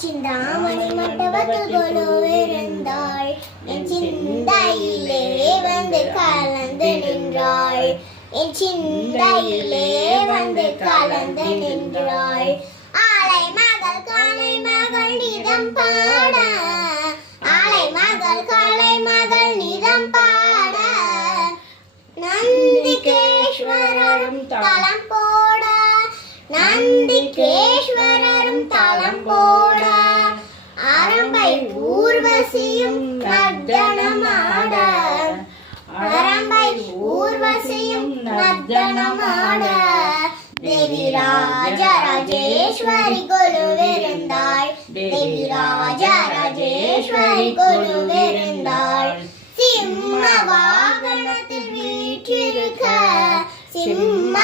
சிந்தாமணி மண்டபத்தில் கொலுவிருந்தாள் என் சிந்தையிலே வந்து கலந்து நின்றாள் என் சிந்தையிலே வந்து கலந்து நின்றாள் ஆலை மகள் காலை மகள் நிதம் பாட ஆலை மகள் காலை மகள் நிதம் பாட நந்திகேஸ்வரரும் தலம் போட நந்திகேஸ்வரரும் தலம் போட அரம்பை ஊர்வசியும் நர்த்தனமாட அரம்பை ஊர்வசியும் நர்த்தனமாட தேவி ராஜராஜேஸ்வரி கொலுவிருந்தாள் தேவி ராஜராஜேஸ்வரி கொலுவிருந்தாள் சிம்ம வாகனத்தில் வீற்றிருக்க சிம்ம